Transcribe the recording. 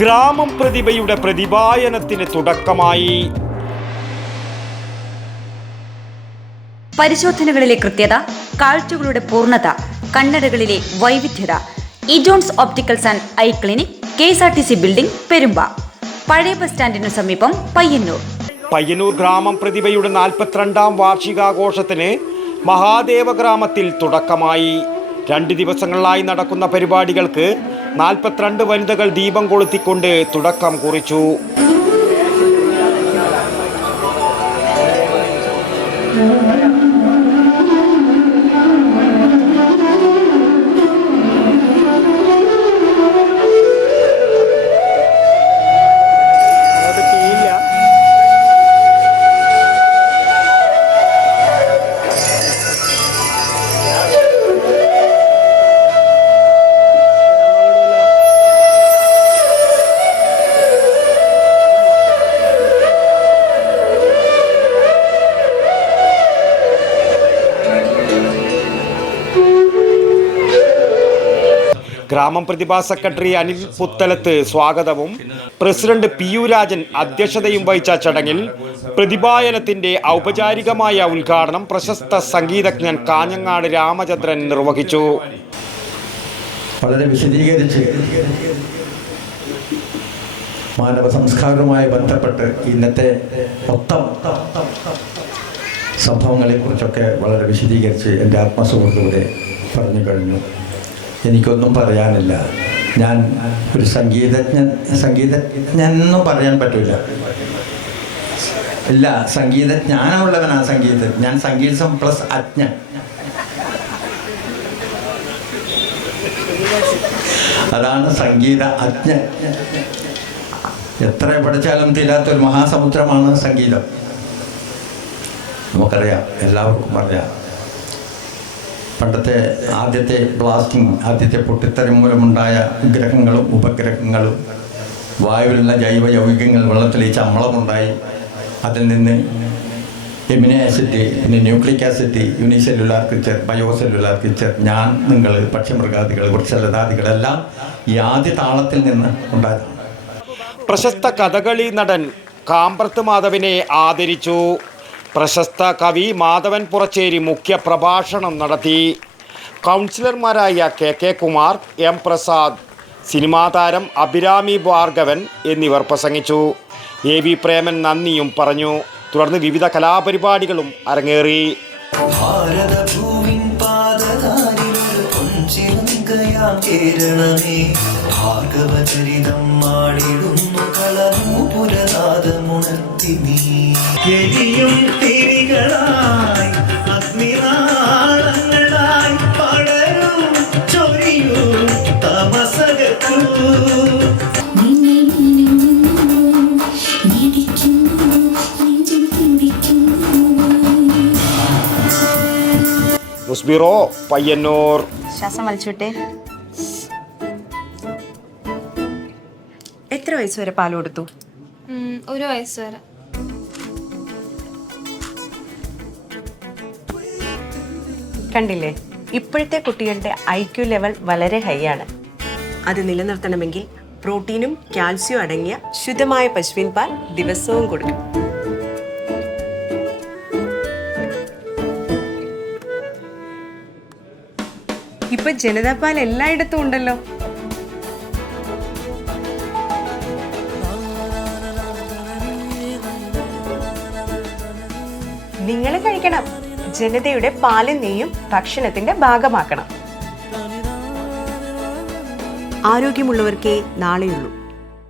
ഗ്രാമം പ്രതിഭയുടെ പ്രതിഭായനത്തിന് തുടക്കമായി. പരിശോധനകളിലെ കൃത്യത, കാഴ്ചകളുടെ പൂർണ്ണത, കണ്ണടകളിലെ വൈവിധ്യത. E Johns opticals and eye clinic, KSRTC building, Perumba, പഴയ ബസ് സ്റ്റാൻഡിനു സമീപം, പയ്യന്നൂർ. പയ്യന്നൂർ ഗ്രാമം പ്രതിഭയുടെ 42ാം വാർഷികാഘോഷത്തിന് മഹാദേവ ഗ്രാമത്തിൽ തുടക്കമായി. 2 ദിവസങ്ങളിലായി നടക്കുന്ന പരിപാടികൾക്ക് 42 വനിതകൾ ദീപം കൊളുത്തിക്കൊണ്ട് തുടക്കം കുറിച്ചു. ഗ്രാമം പ്രതിഭാ സെക്രട്ടറി അനിൽ പുത്തലത്ത് സ്വാഗതവും പ്രസിഡന്റ് PU രാജൻ അധ്യക്ഷതയും വഹിച്ച ചടങ്ങിൽ പ്രതിഭായനത്തിന്റെ ഔപചാരികമായ ഉദ്ഘാടനം പ്രശസ്ത സംഗീതജ്ഞൻ കാഞ്ഞങ്ങാട് രാമചന്ദ്രൻ നിർവഹിച്ചു. വളരെ വിശദീകരിച്ച് മാനവ സംസ്കാരവുമായി ബന്ധപ്പെട്ട് ഇന്നത്തെ മൊത്തം സംഭവങ്ങളെക്കുറിച്ചൊക്കെ വളരെ വിശദീകരിച്ച് എൻ്റെ ആത്മസുഹൃത്തുക്കളെ പറഞ്ഞു കഴിഞ്ഞു. എനിക്കൊന്നും പറയാനില്ല. ഞാൻ ഒരു സംഗീതജ്ഞനെന്നും പറയാൻ പറ്റില്ല. ഇല്ല, സംഗീതജ്ഞാനമുള്ളവനാണ് ഞാൻ സംഗീതം പ്ലസ് അജ്ഞൻ. അതാണ് സംഗീത അജ്ഞൻ. എത്ര പഠിച്ചാലും തീരാത്തൊരു മഹാസമുദ്രമാണ് സംഗീതം. നമുക്കറിയാം, എല്ലാവർക്കും അറിയാം. പണ്ടത്തെ ആദ്യത്തെ പൊട്ടിത്തെറി മൂലമുണ്ടായ ഗ്രഹങ്ങളും ഉപഗ്രഹങ്ങളും, വായുവിലുള്ള ജൈവ യൗഗികങ്ങൾ വെള്ളത്തിലേക്ക് അമ്ലമുണ്ടായി, അതിൽ നിന്ന് എമിനോ ആസിഡ്, പിന്നെ ന്യൂക്ലിക് ആസിഡ്, യൂണിസെല്ലുലാർ ക്രിച്ചർ, ബയോസെല്ലുലാർ ക്രിച്ചർ, ഞാൻ, നിങ്ങൾ, പക്ഷിമൃഗാദികൾ, വൃക്ഷലതാദികളെല്ലാം ഈ ആദ്യ താളത്തിൽ നിന്ന് ഉണ്ടായതാണ്. പ്രശസ്ത കഥകളി നടൻ കാമ്പ്രത്ത് മാധവനെ ആദരിച്ചു. പ്രശസ്ത കവി മാധവൻ പുറച്ചേരി മുഖ്യ പ്രഭാഷണം നടത്തി. കൗൺസിലർമാരായ KK Kumar, M Prasad, cinema താരം അഭിരാമി ഭാർഗവൻ എന്നിവർ പ്രസംഗിച്ചു. AV പ്രേമൻ നന്ദിയും പറഞ്ഞു. തുടർന്ന് വിവിധ കലാപരിപാടികളും അരങ്ങേറി. News bureau, Payyanur. ശ്വാസം വലിച്ചുവിട്ടെ. എത്ര വയസ്സ് വരെ പാൽ കൊടുത്തു? 1 വയസ്സ് വരെ. കണ്ടില്ലേ, ഇപ്പോഴത്തെ കുട്ടികളുടെ IQ ലെവൽ വളരെ ഹൈ ആണ്. അത് നിലനിർത്തണമെങ്കിൽ പ്രോട്ടീനും കാൽസ്യവും അടങ്ങിയ ശുദ്ധമായ പശുവിൻ പാൽ ദിവസവും കൊടുക്കും. ഇപ്പൊ ജനതാ പാൽ എല്ലായിടത്തും ഉണ്ടല്ലോ. നിങ്ങൾ കഴിക്കണം. ജനതയുടെ പാലും നെയ്യും ഭക്ഷണത്തിന്റെ ഭാഗമാക്കണം. ആരോഗ്യമുള്ളവർക്കേ നാളെയുള്ളൂ.